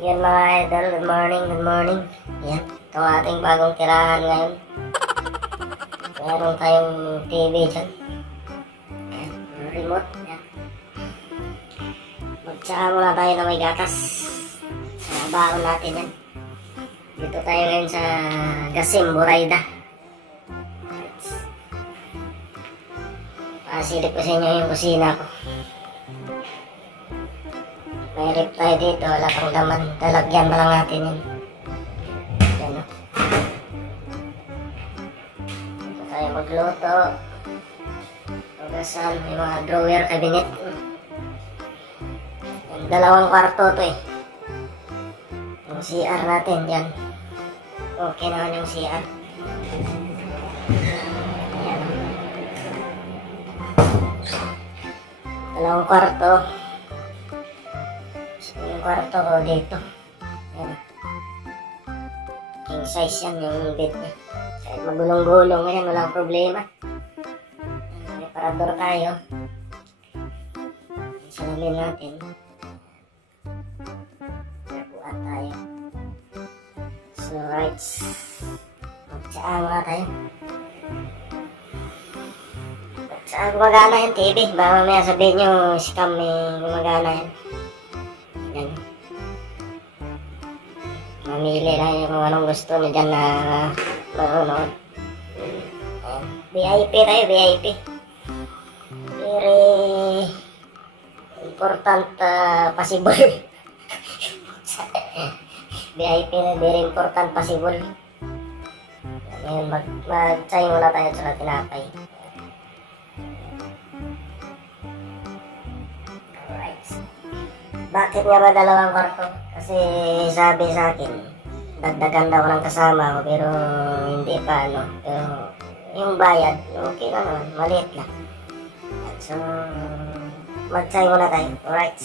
Yan mga idol, good morning, good morning. Yan, ito ang ating bagong tirahan ngayon. Meron tayong TV dyan. Yan, remote. Yan. Magtsaka muna tayo na may gatas. Sa baon natin yan. Dito tayo ngayon sa Gasim, Buraida. Pasilip ko sa inyo yung kusina ko. May rip tayo dito, wala pang laman. Lalagyan pa lang natin yun. Yan o. Dito tayo magluto. Tugasan, may mga drawer, cabinet. Yan, dalawang kwarto to eh. Yung CR natin, yan. Okay naman yung CR. Yan. Dalawang kwarto. Yung kwarto ko dito. Yan. King size yan yung bed niya. Kahit magulong-gulong yan, walang problema. May parador tayo. Salamin natin. Nakuha tayo. So right. Magtsaan muna tayo. Saan gumagana yung TV? Baka mamaya sabihin nyo scam gumagana yan. Yan. Mamili lang yung kung anong gusto nyo dyan na manonood. VIP tayo, VIP. Very important possible. VIP na very important possible. Ngayon mag-try muna tayo sa tinapay. Bakit nga ba dalawang kwarto? Kasi sabi sa akin, dagdagan daw ng kasama ko pero hindi pa ano. Pero yung bayad, okay lang naman, maliit lang. So, mag-try muna tayo. Alright.